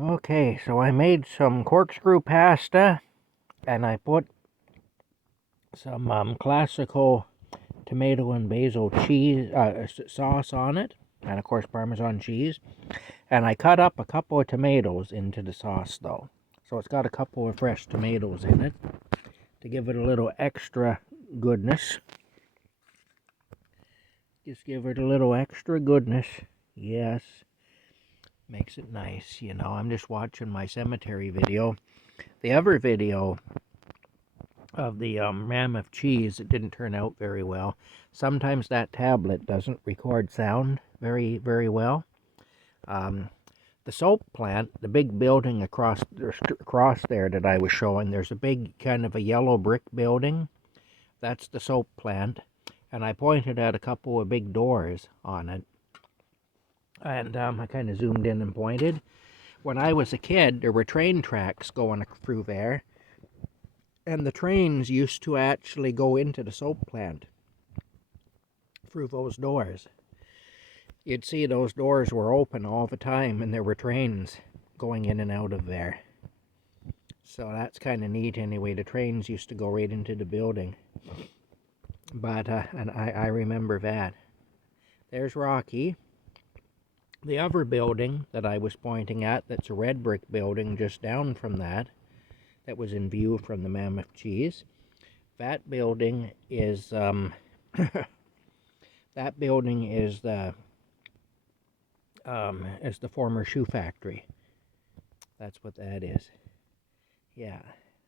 Okay, so I made some corkscrew pasta and I put some classical tomato and basil cheese sauce on it, and of course Parmesan cheese. And I cut up a couple of tomatoes into the sauce though. So it's got a couple of fresh tomatoes in it to give it a little extra goodness. Just give it a little extra goodness. Yes. Makes it nice, you know. I'm just watching my cemetery video. The other video of the Mammoth cheese, it didn't turn out very well. Sometimes that tablet doesn't record sound very well. The soap plant, the big building across there that I was showing, there's a big kind of a yellow brick building. That's the soap plant. And I pointed at a couple of big doors on it. And I kind of zoomed in and pointed. When I was a kid, there were train tracks going through there. And the trains used to actually go into the soap plant through those doors. You'd see those doors were open all the time, and there were trains going in and out of there. So that's kind of neat anyway. The trains used to go right into the building. But, and I remember that. There's Rocky. The other building that I was pointing at, that's a red brick building just down from that was in view from the Mammoth cheese. That building is, that building is the former shoe factory. That's what that is. Yeah,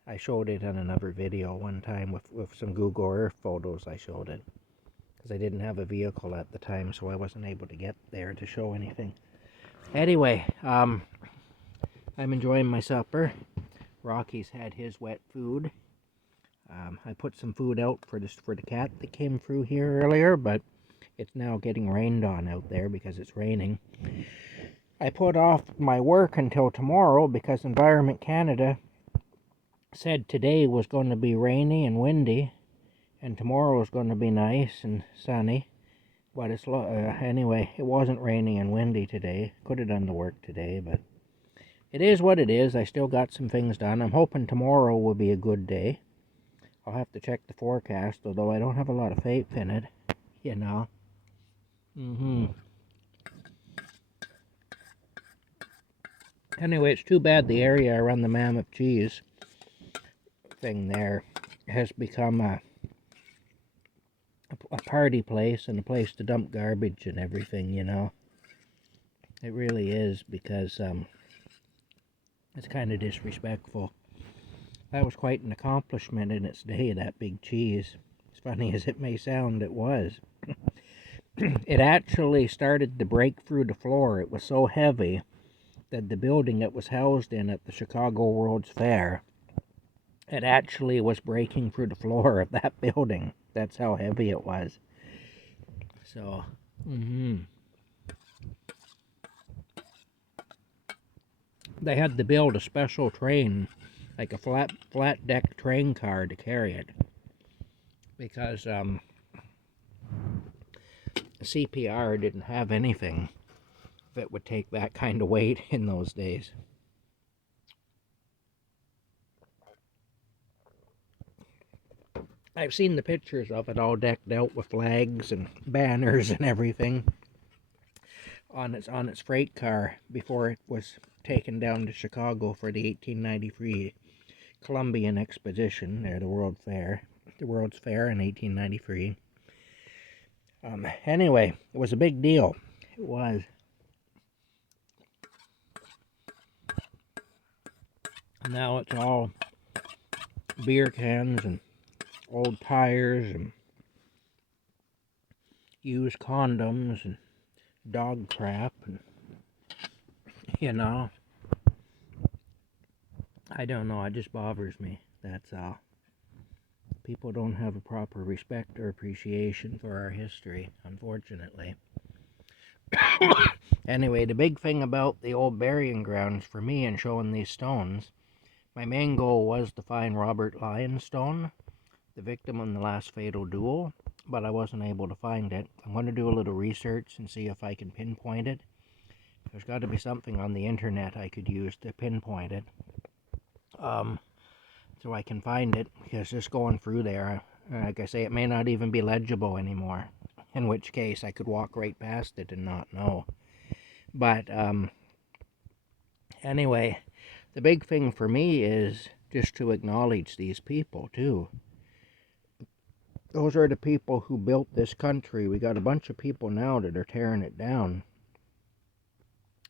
I showed it on another video one time with some Google Earth photos. I showed it because I didn't have a vehicle at the time, so I wasn't able to get there to show anything. Anyway, I'm enjoying my supper. Rocky's had his wet food. I put some food out for the cat that came through here earlier, but it's now getting rained on out there because it's raining. I put off my work until tomorrow because Environment Canada said today was going to be rainy and windy, and tomorrow is going to be nice and sunny. But it's anyway, it wasn't rainy and windy today. Could have done the work today, but it is what it is. I still got some things done. I'm hoping tomorrow will be a good day. I'll have to check the forecast, although I don't have a lot of faith in it, you know. Anyway, it's too bad the area around the Mammoth cheese thing there has become a party place and a place to dump garbage and everything, you know. It really is, because it's kind of disrespectful. That was quite an accomplishment in its day, that big cheese. As funny as it may sound, it was. It actually started to break through the floor. It was so heavy that the building it was housed in at the Chicago World's Fair, it actually was breaking through the floor of that building. That's how heavy it was. So, they had to build a special train, like a flat deck train car to carry it, because CPR didn't have anything that would take that kind of weight in those days. I've seen the pictures of it all decked out with flags and banners and everything on its freight car before it was taken down to Chicago for the 1893 Columbian Exposition, there, the World's Fair in 1893. Anyway, it was a big deal. It was. Now it's all beer cans and old tires and used condoms and dog crap, and you know, I don't know, it just bothers me, that's all. People don't have a proper respect or appreciation for our history, unfortunately. Anyway, the big thing about the old burying grounds for me and showing these stones, my main goal was to find Robert Lyon's stone, the victim in the last fatal duel, but I wasn't able to find it. I'm going to do a little research and see if I can pinpoint it. There's got to be something on the internet I could use to pinpoint it. So I can find it, because just going through there, like I say, it may not even be legible anymore, in which case I could walk right past it and not know. But anyway, the big thing for me is just to acknowledge these people too. Those are the people who built this country. We got a bunch of people now that are tearing it down,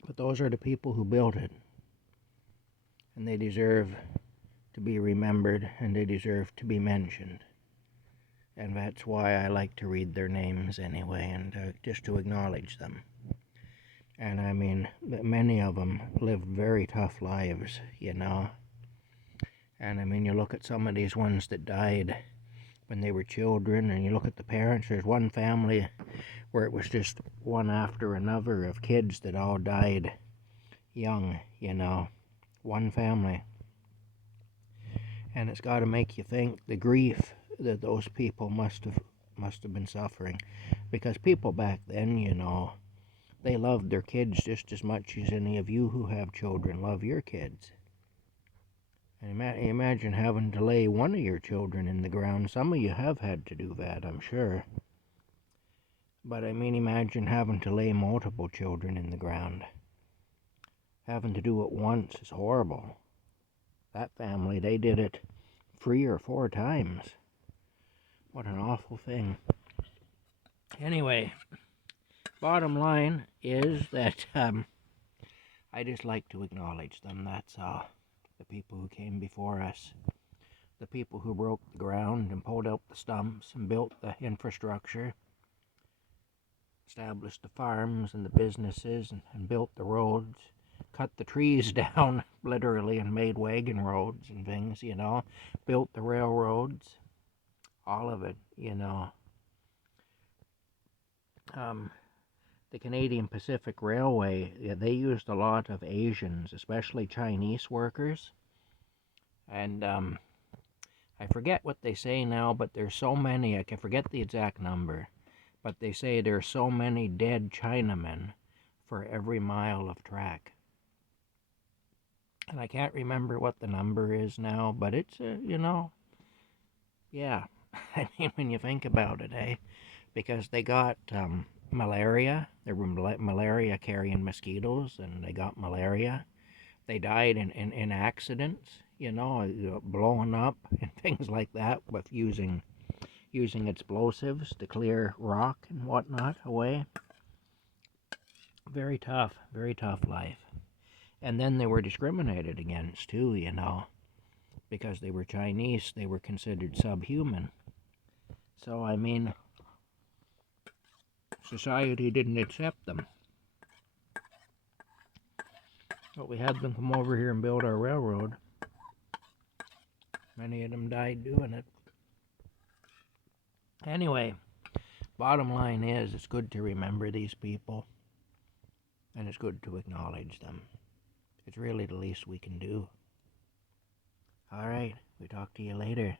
but those are the people who built it, and they deserve to be remembered, and they deserve to be mentioned. And that's why I like to read their names anyway, and just to acknowledge them. And I mean, many of them lived very tough lives, you know. And I mean, you look at some of these ones that died when they were children, and you look at the parents. There's one family where it was just one after another of kids that all died young, you know. One family. And it's got to make you think the grief that those people must have been suffering, because people back then, you know, they loved their kids just as much as any of you who have children love your kids. And imagine having to lay one of your children in the ground. Some of you have had to do that, I'm sure. But I mean, imagine having to lay multiple children in the ground. Having to do it once is horrible. That family, they did it 3 or 4 times. What an awful thing. Anyway, bottom line is that I just like to acknowledge them, that's all. The people who came before us. The people who broke the ground and pulled out the stumps and built the infrastructure. Established the farms and the businesses and built the roads. Cut the trees down, literally, and made wagon roads and things, you know. Built the railroads. All of it, you know. The Canadian Pacific Railway, they used a lot of Asians, especially Chinese workers. And I forget what they say now, but there's so many, I can forget the exact number, but they say there's so many dead Chinamen for every mile of track. And I can't remember what the number is now, but it's, you know, yeah. I mean, when you think about it, eh? Because they got malaria. There were malaria-carrying mosquitoes, and they got malaria. They died in accidents, you know, blowing up and things like that, with using explosives to clear rock and whatnot away. Very tough life. And then they were discriminated against too, you know, because they were Chinese. They were considered subhuman. So I mean, society didn't accept them. But we had them come over here and build our railroad. Many of them died doing it. Anyway, bottom line is, it's good to remember these people, and it's good to acknowledge them. It's really the least we can do. All right, we talk to you later.